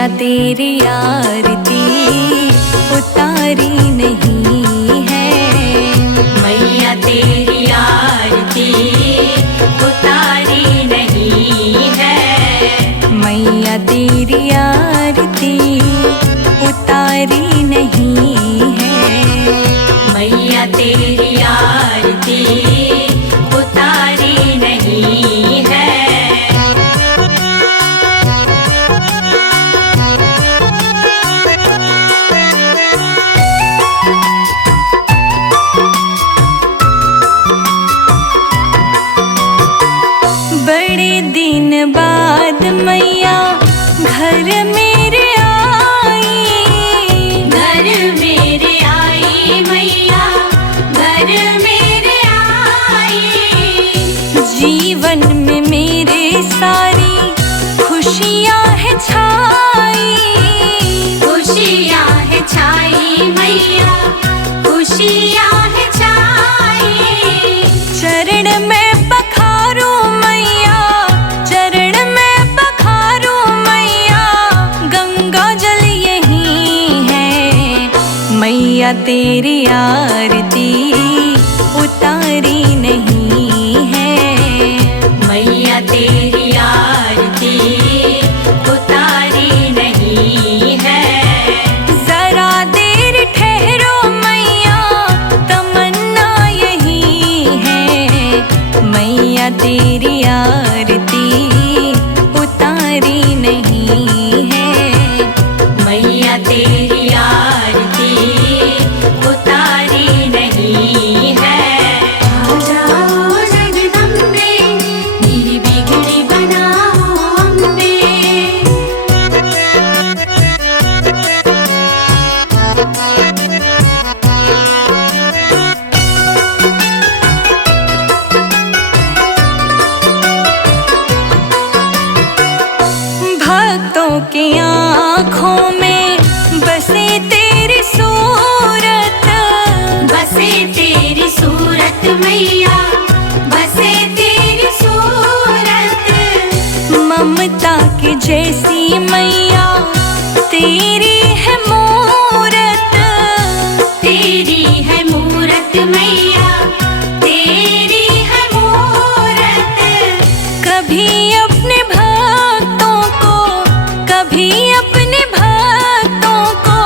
मैया तेरी आरती उतारी नहीं है। मैया तेरी आरती उतारी नहीं है। मैया तेरी आरती उतारी नहीं है। मैया तेरी आरती उतारी नहीं है। बड़े दिन बाद मैया घर मेरे आई। घर मेरे आई मैया, घर मेरे आई। जीवन में मेरे सारी खुशियाँ है छाई। खुशियाँ है छाई मैया, खुशियाँ है छाई। चरण में पखारूं मैया, चरण में पखारूं मैया, गंगा जल यही है। मैया तेरी आरती उतारी नहीं है। मैया तेरी आरती उतारी नहीं है। जरा देर ठहरो मैया, तमन्ना यही है। मैया तेरी आरती उतारी नहीं है। मैया तेरी आरती उतारी नहीं है। आ जाओ जगदम्बे, मेरी बिगड़ी बनाओ अम्बे। भक्तों की आँखों में बसे तेरी सूरत। बसे तेरी सूरत मैया, बसे तेरी सूरत। ममता की जैसी मैया तेरी है मूरत। तेरी है मूरत मैया, तेरी है मूरत। कभी अपने भक्तों को, कभी अपने भक्तों को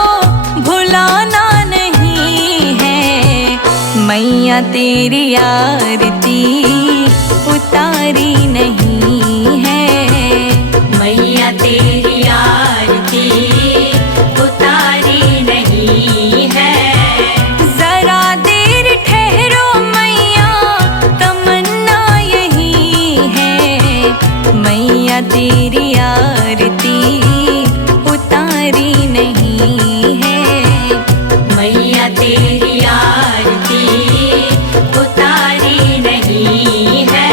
भुलाना नहीं है। मैया तेरी आरती उतारी नहीं है। मैया तेरी आरती उतारी नहीं है। जरा देर ठहरो मैया, तमन्ना यही है। मैया तेरी आरती उतारी नहीं है। मैया तेरी आरती उतारी नहीं है।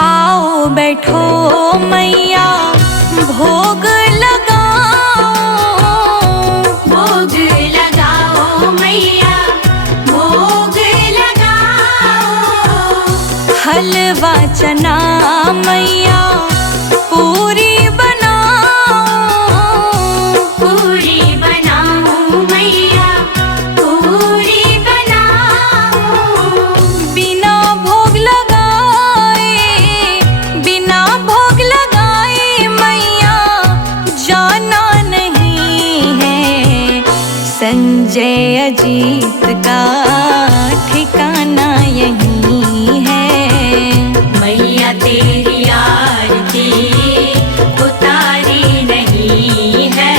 आओ बैठो मैया, भोग लगाओ। भोग लगाओ मैया, भोग लगाओ। हलवा चना मैया पूरी बनाओ। पूरी बनाओ मैया, पूरी बनाओ। बिना भोग लगाए, बिना भोग लगाए मैया जाना नहीं है। संजय अजीत का ठिकाना यही है। मैया तेरी आरती उतारी नहीं है।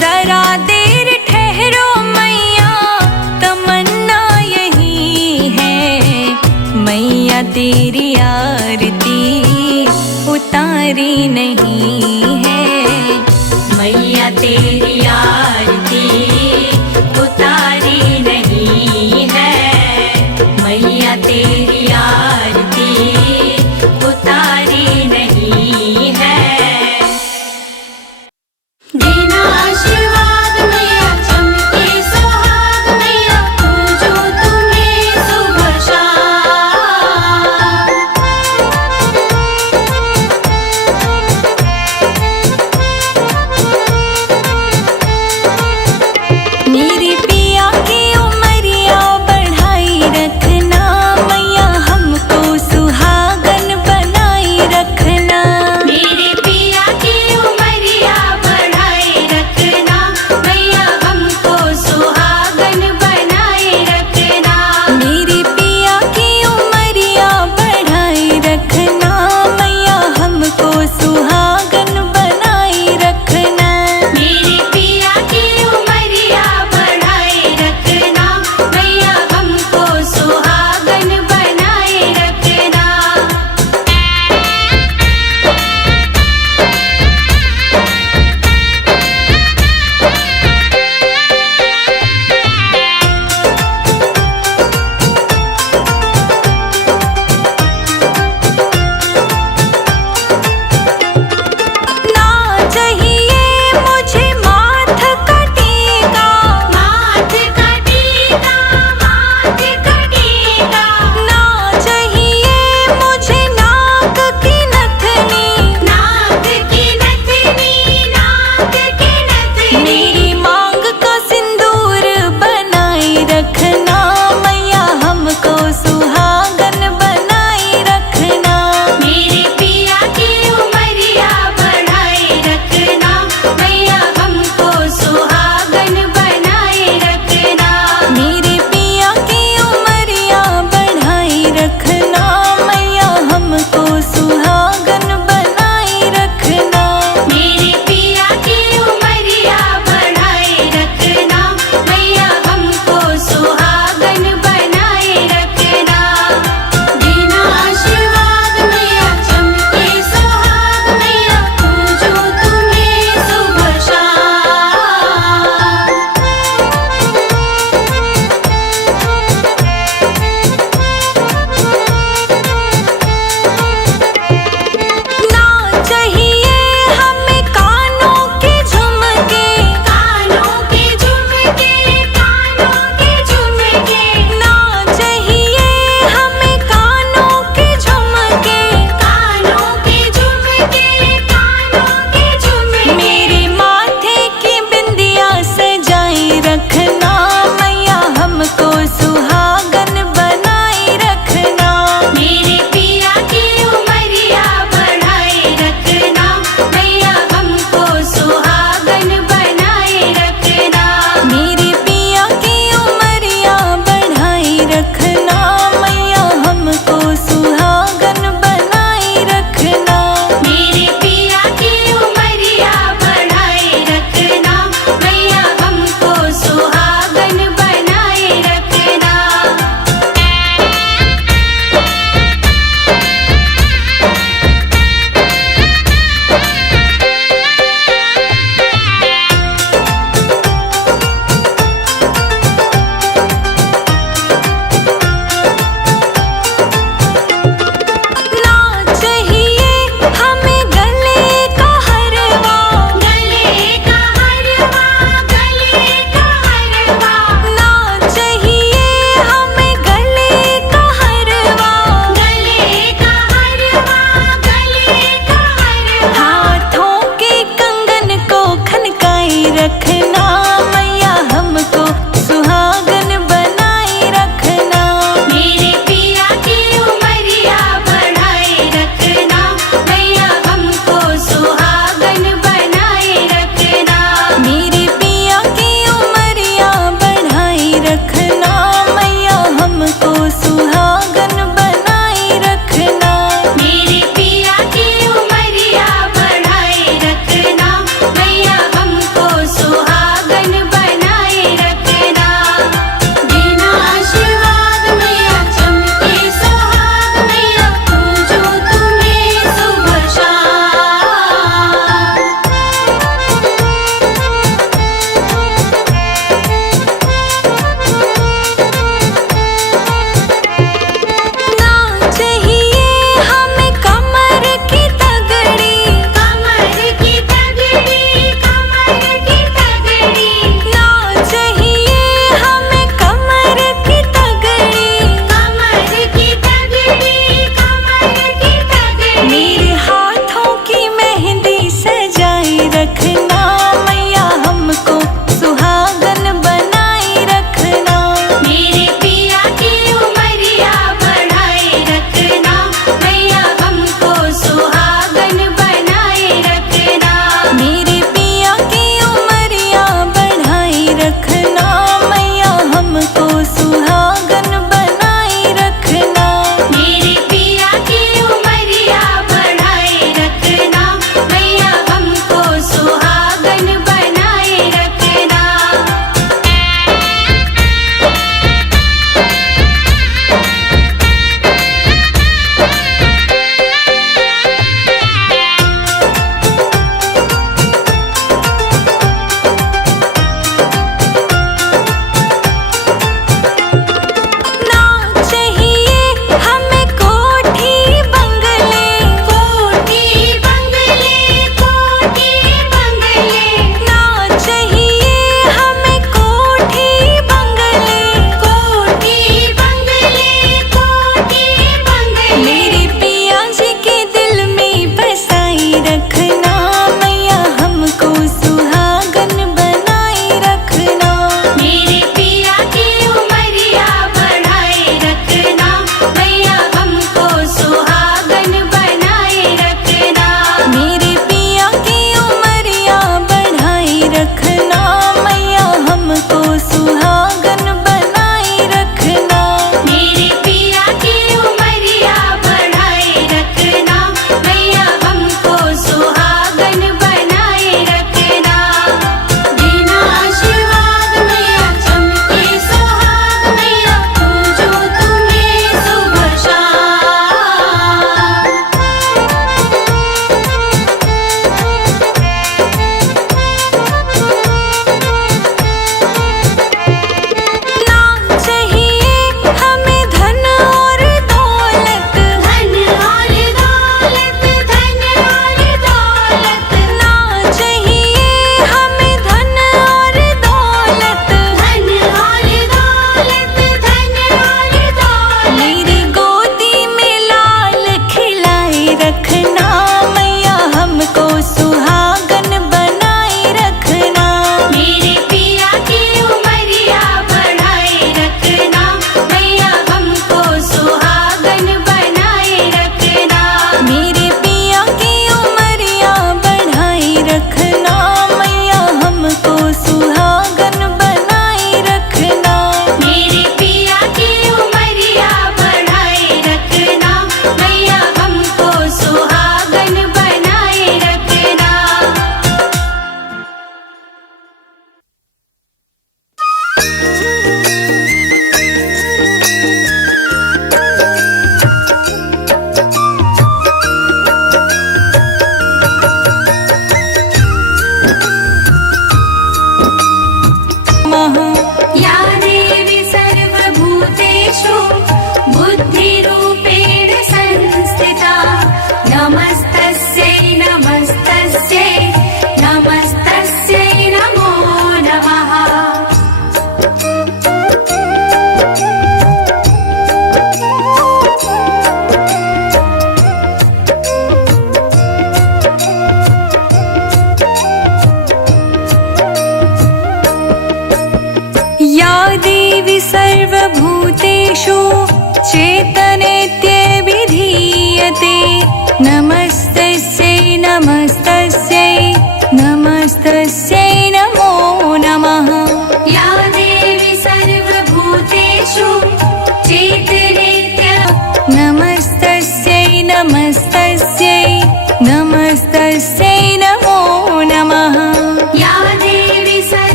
जरा देर ठहरो मैया, तमन्ना यही है। मैया तेरी आरती उतारी नहीं है। मैया तेरी आरती उतारी नहीं है। मैया तेरी आरती उतारी नहीं है। दीना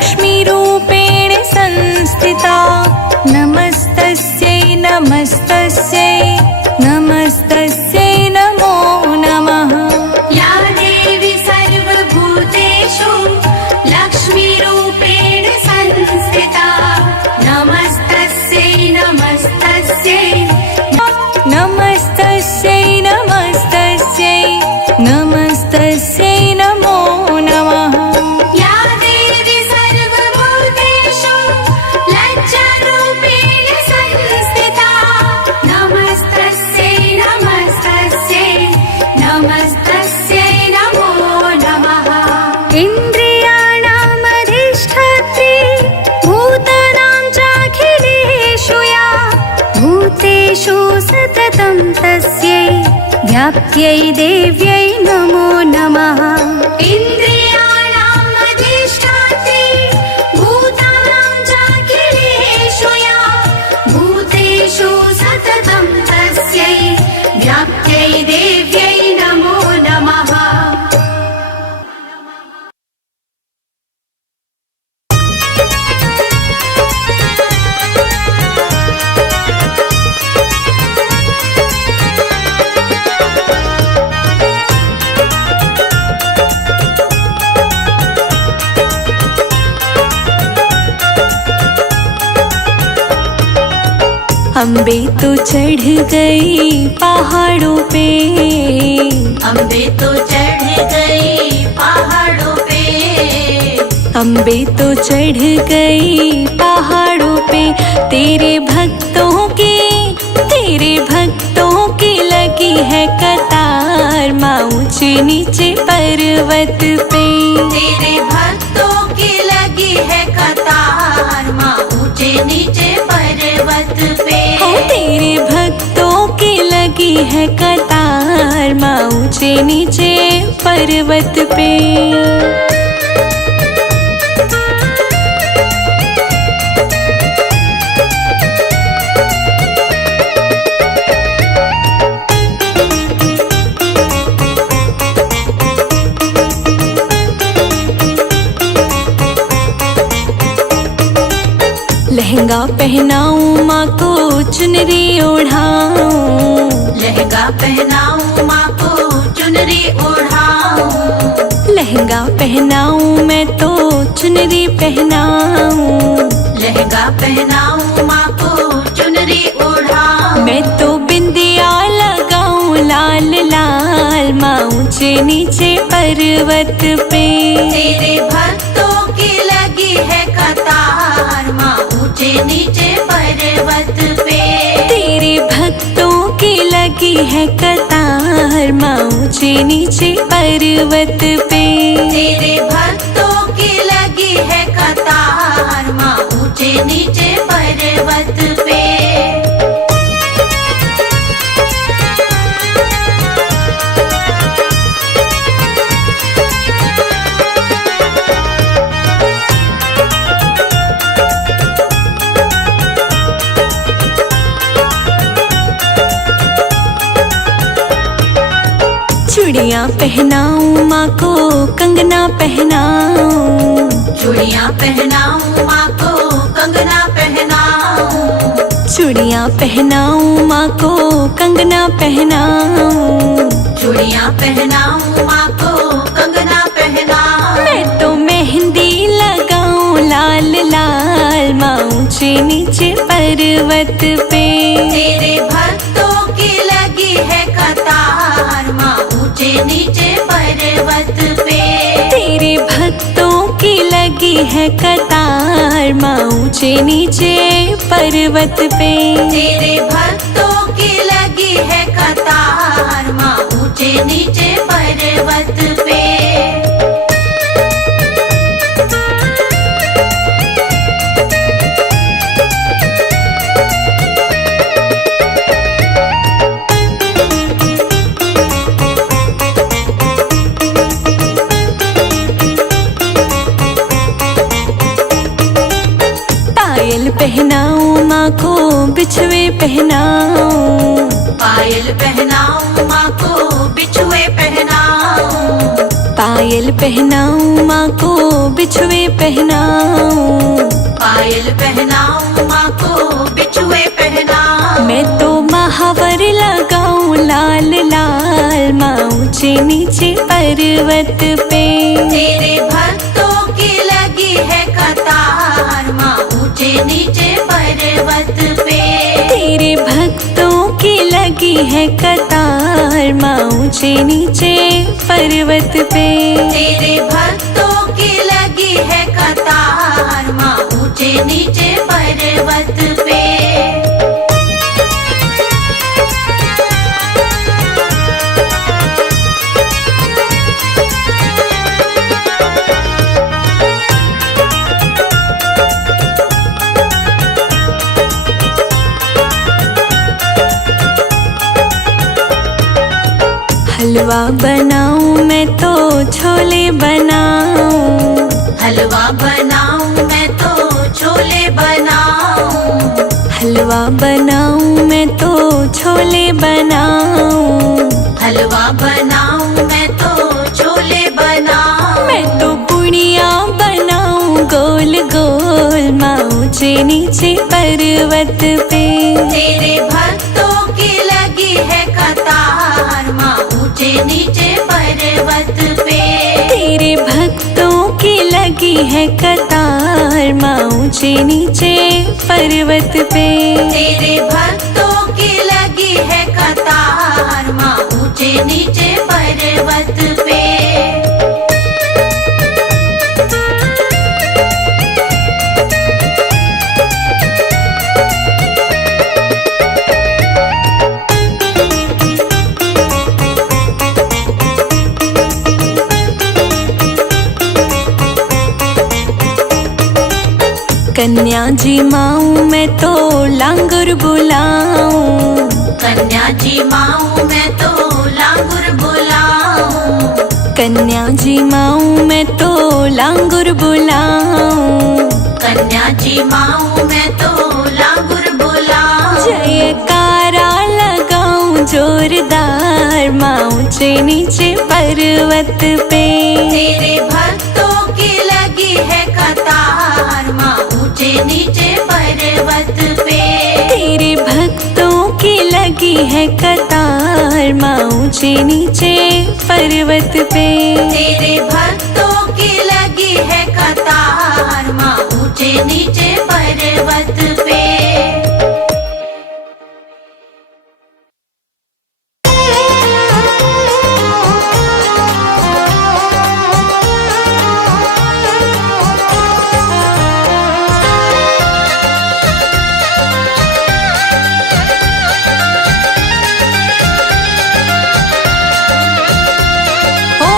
लक्ष्मीरूपेण संस्थिता नमस्तस्यै नमस्तस्यै नमस्तस्यै नमो नमः। या देवी सर्वभूतेषु लक्ष्मीरूपेण संस्थिता नमस्तस्यै नमस्तस्यै नमस्तस्यै नमस्तस्यै नमस्तस्यै नमो नमः। या देवी सर्वभूतेषु लज्जारूपेण संस्थिता नमस्तस्यै नमस्तस्यै नमस्तस्यै नमो नमः। इन्द्रियाणामधिष्ठात्री भूतानां चाखिलेषु या भूतेषु सततं तस्यै व्याप्त्यै देव्यै नमो नमः। इन्द्रियाणाम् अधिष्ठात्री भूतानां चाखिलेषु या भूतेषु सततं तस्यै व्याप्त्यै देव्यै नमो नमः। अम्बे तो चढ़ गई पहाड़ों पे अम्बे तो चढ़ गई पहाड़ों पे अम्बे तो चढ़ गई पहाड़ों पे तेरे भक्तों की लगी है कतार माँ ऊंचे नीचे पर्वत पे। तेरे भक्तों की लगी है कतार माँ ऊंचे नीचे पर्वत पे। तेरे भक्तों की लगी है कतार माँ ऊंचे नीचे पर्वत पे। लहंगा पहनाऊं माँ को चुनरी ओढ़ाऊं लहंगा पहनाऊं माँ को चुनरी ओढ़ाऊं लहंगा पहनाऊं मैं तो चुनरी पहनाऊं लहंगा पहनाऊं माँ को चुनरी ओढ़ाऊं मैं तो बिंदिया लगाऊं लाल लाल माँ ऊंचे नीचे पर्वत पे। तेरे भक्तों की लगी है कतार माँ ऊंचे नीचे पर्वत पे। तेरे भक्तों की लगी है कतार माँ ऊंचे नीचे पर्वत पे। तेरे भक्तों की लगी है कतार माँ ऊंचे नीचे पर्वत पे। चूड़ियाँ पहनाऊं माँ को कंगना पहनाऊं चूड़ियाँ पहनाऊं माँ को कंगना पहनाऊं चूड़ियाँ पहनाऊं माँ को कंगना पहनाऊं चूड़ियाँ पहनाऊं माँ को कंगना पहनाऊं मैं तो मेहंदी लगाऊं लाल लाल माँ ऊंचे नीचे पर्वत पे। तेरे भक्तों की लगी है कतार माँ ऊंचे नीचे पर्वत पे। तेरे भक्तों की लगी है कतार माँ ऊंचे नीचे पर्वत पे। तेरे भक्तों की लगी है कतार माँ ऊंचे नीचे पर्वत पे। पायल पहनाऊं माँ को बिछुए पहनाऊं पायल पहनाऊं माँ को बिछुए पहनाऊं पायल पहनाऊं माँ को बिछुए पहनाऊं, पायल पहनाऊं माँ को बिछुए पहनाऊं। मैं तो महावर लगाऊं लाल लाल माँ ऊंचे नीचे पर्वत पे। तेरे भक्तों की लगी है कतार माँ ऊंचे नीचे पर्वत पे। तेरे भक्तों की लगी है कतार माँ ऊंचे नीचे पर्वत पे। तेरे भक्तों की लगी है कतार माँ ऊंचे नीचे पर्वत पे। हलवा बनाऊं मैं तो छोले बनाऊं, हलवा बनाऊं मैं तो छोले बनाऊं। हलवा बनाऊं मैं तो छोले बनाऊं, हलवा बनाऊं मैं तो छोले बनाऊं। मैं तो पुड़िया बनाऊं गोल गोल माँ ऊंचे नीचे पर्वत पे। तेरे भक्तों की लगी है कतार माँ ऊंचे नीचे पर्वत पे। तेरे भक्तों की लगी है कतार माँ ऊंचे नीचे पर्वत पे। तेरे भक्तों की लगी है कतार माँ ऊंचे नीचे पर्वत पे। कन्या जी माऊं मैं तो लांगुर बुलाऊं, कन्या जी माऊं मैं तो लांगुर बुलाऊं। कन्या जी माऊं मैं तो लांगुर बुलाऊं, कन्या जी माऊं मैं तो लांगुर बुलाऊं। जयकारा लगाऊं जोरदार माँ ऊंचे नीचे पर्वत पे। तेरे भक्तों की लगी है कतार माँ ऊंचे नीचे पर्वत पे। तेरे भक्तों की लगी है कतार माँ ऊंचे नीचे पर्वत पे। तेरे भक्तों की लगी है कतार माँ ऊंचे नीचे पर्वत पे। ओ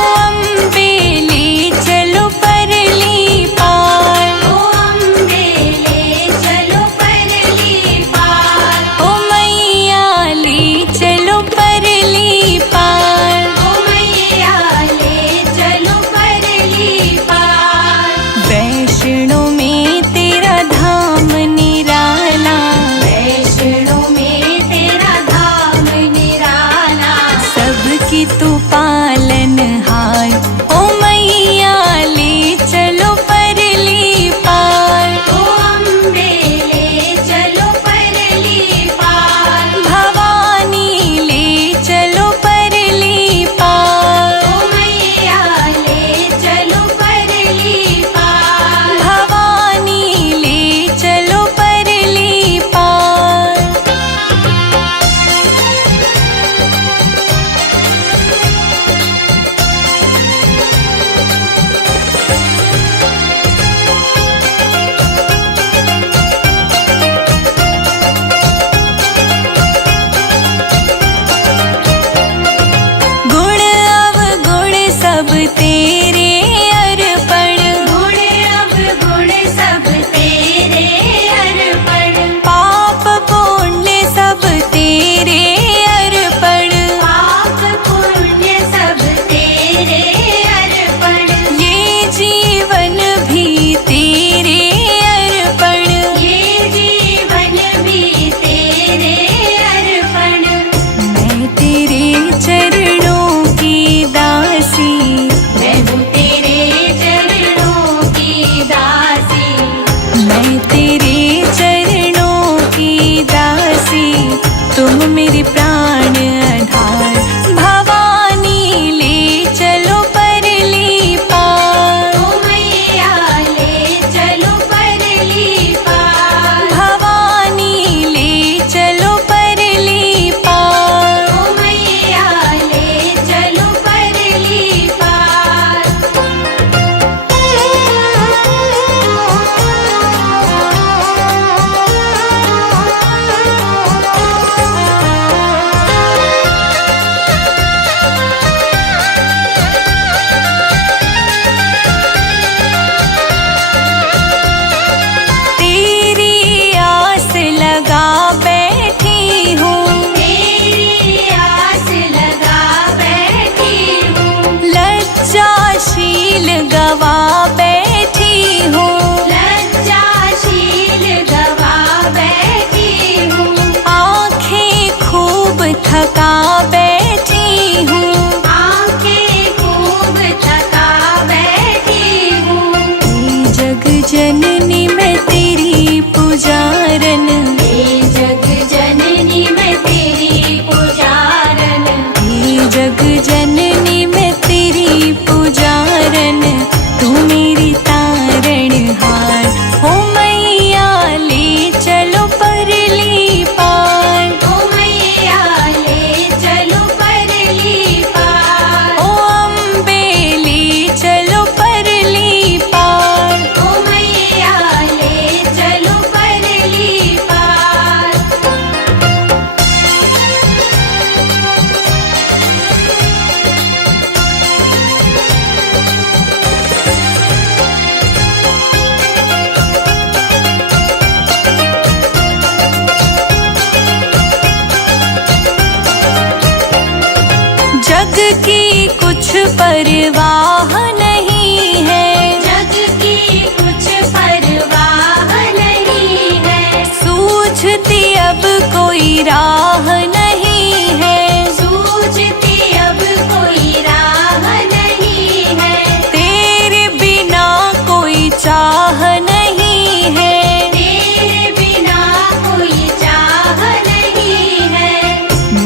की कुछ परवाह नहीं है, जग की कुछ परवाह नहीं है। सूझती अब कोई राह नहीं है, सूझती अब कोई राह नहीं है। तेरे बिना कोई चाह नहीं है, तेरे बिना कोई चाह नहीं है।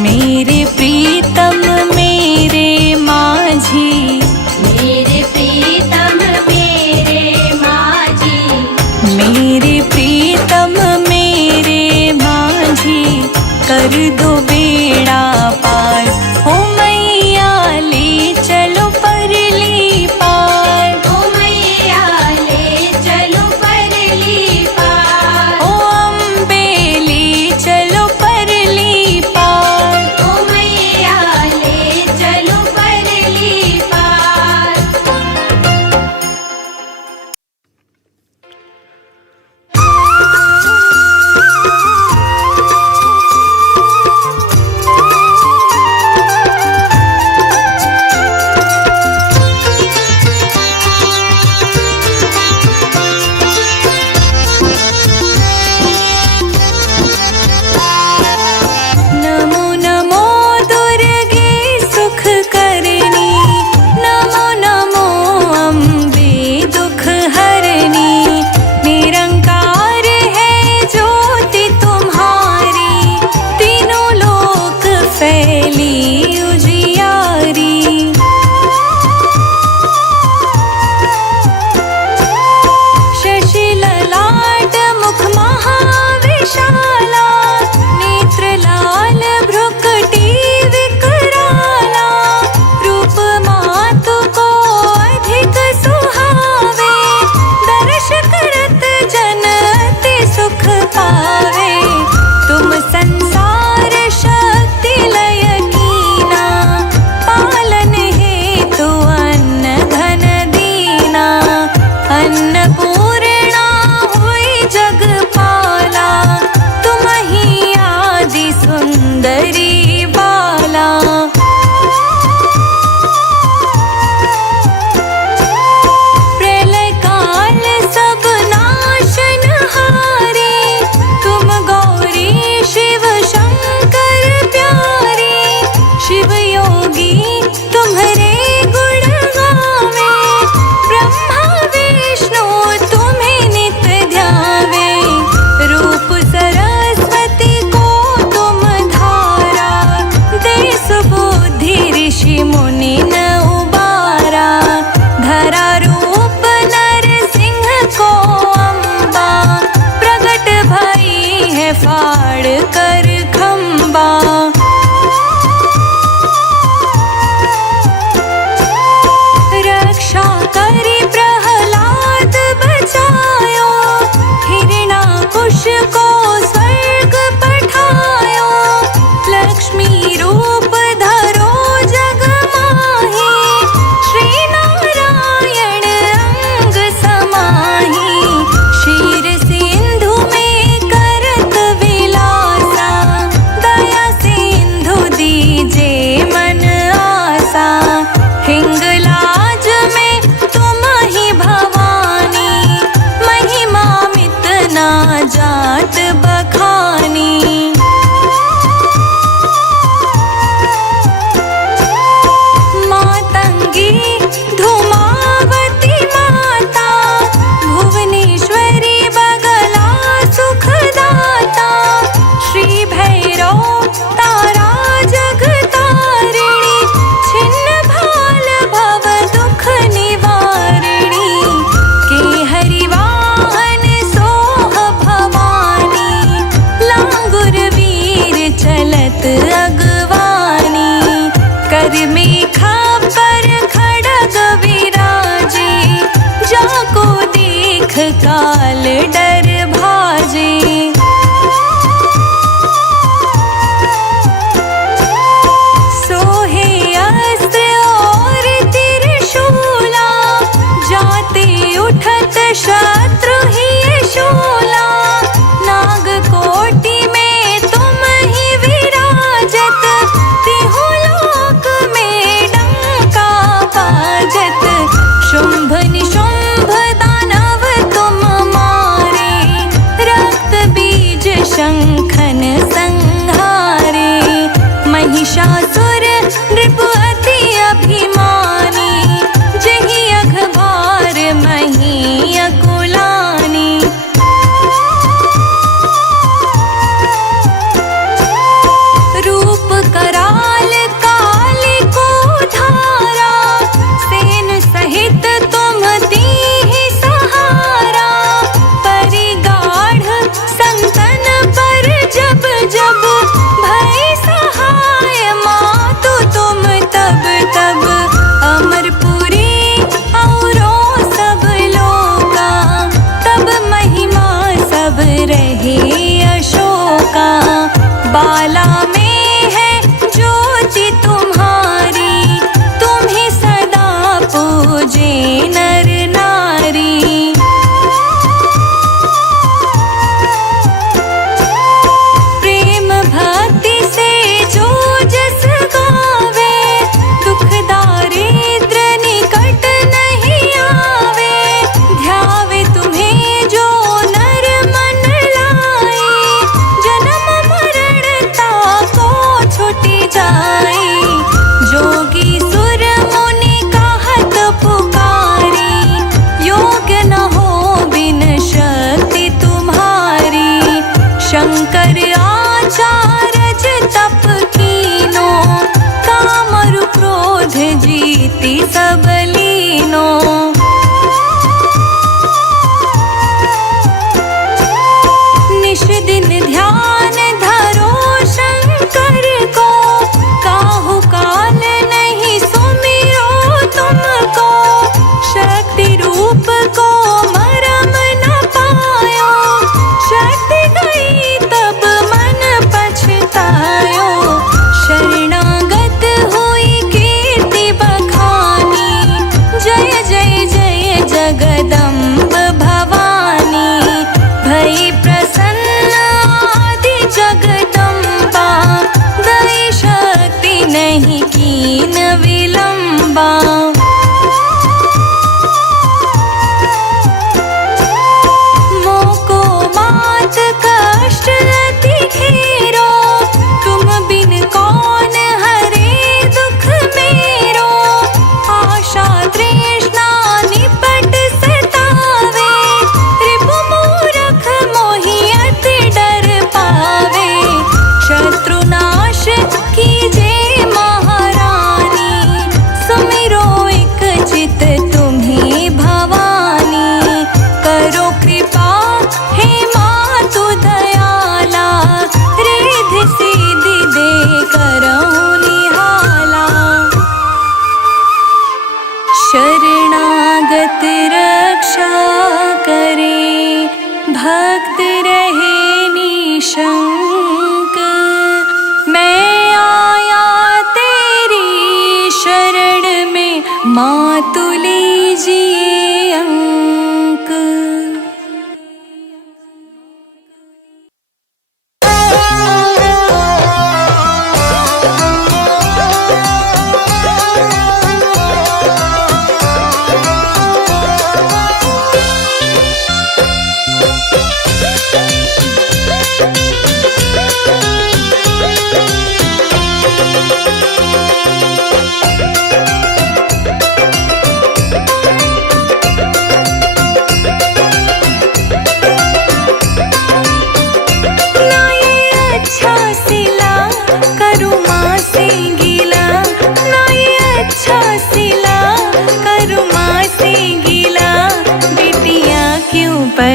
मेरे प्रीतम मेरे माझी, मेरे प्रीतम मेरे माझी, मेरे प्रीतम मेरे माझी, कर दो बेड़ा पार, हो मैया ले चलो परली पार, ओ मैया ले चलो परली पार। ओ अम्बे ले चलो परली पार। ओ मैया ले चलो परली पार। नमो नमो दुर्गे सुख करनी, नमो नमो अम्बे दुख हरनी, निरंकार है ज्योति तुम्हारी, तीनों लोक फैली उजियारी। शशि ललाट मुख महाविशाला, नेत्र लाल भ्रुकुटी विकराला, रूप मातु को अधिक सुहावे, दर्श करत जन अति सुख पावे। तुम संसार शक्ति लय कीना, पालन हेतु अन्न धन दीना, अन्नपूर्णा हुई जगपाला, तुम ही आदि सुंदरी बाला। प्रलय काल सब नाशनहारी, तुम गौरी शिव शंकर प्यारी, शिव योगी तुम्हारे गुण गावे, ब्रह्मा विष्णु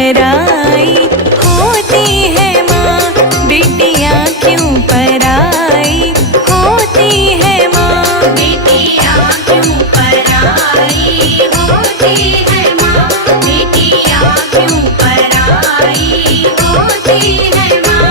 पराई होती है माँ, बेटियाँ क्यों पराई होती है माँ। बेटियाँ क्यों पराई होती है माँ, बेटियाँ क्यों पराई होती है माँ।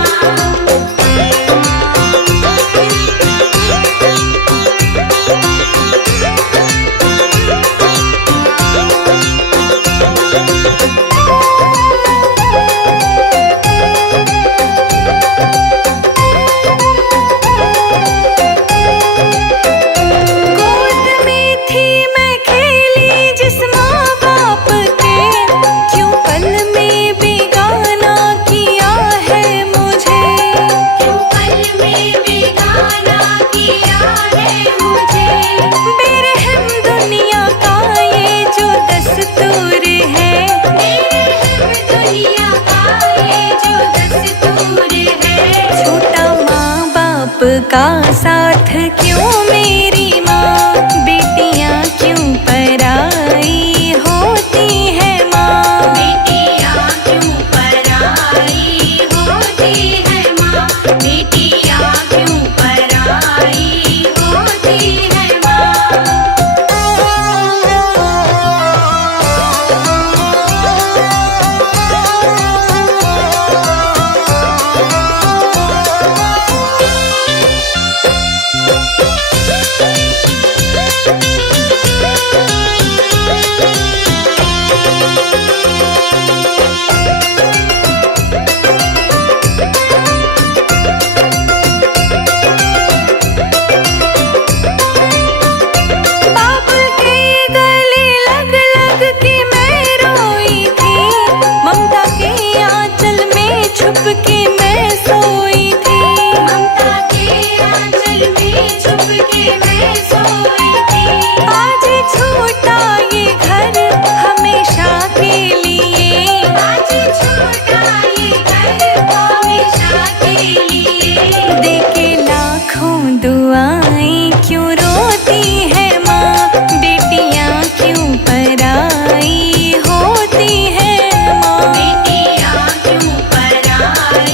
का साथ क्यों मेरी माँ, बेटियाँ क्यों पराई होती है माँ। बेटियाँ क्यों पराई होती है माँ, बेटियाँ क्यों पराई होती है माँ। छुपके मैं सोई थी, ममता के आंचल में छुपके मैं सोई थी। आज छूटा ये घर हमेशा के लिए, आज छूटा ये घर हमेशा के लिए। देके लाखों दुआएं क्यों रोती है माँ, बेटियाँ क्यों पराई होती है माँ। बेटियाँ क्यों पराई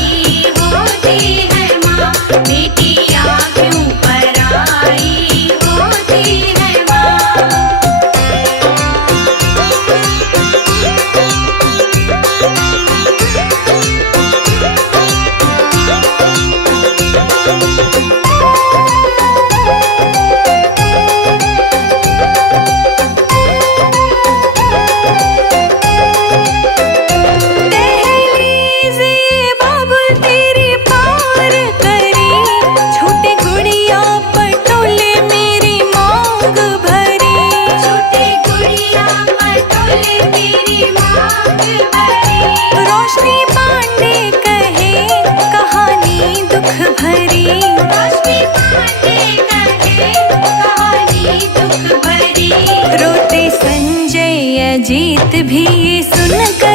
होती है माँ, बेटियाँ क्यों पराई होती है माँ। रोशनी पांडे कहे कहानी दुख भरी, रोशनी पांडे कहे कहानी दुख भरी। रोते संजय अजीत भी ये सुनकर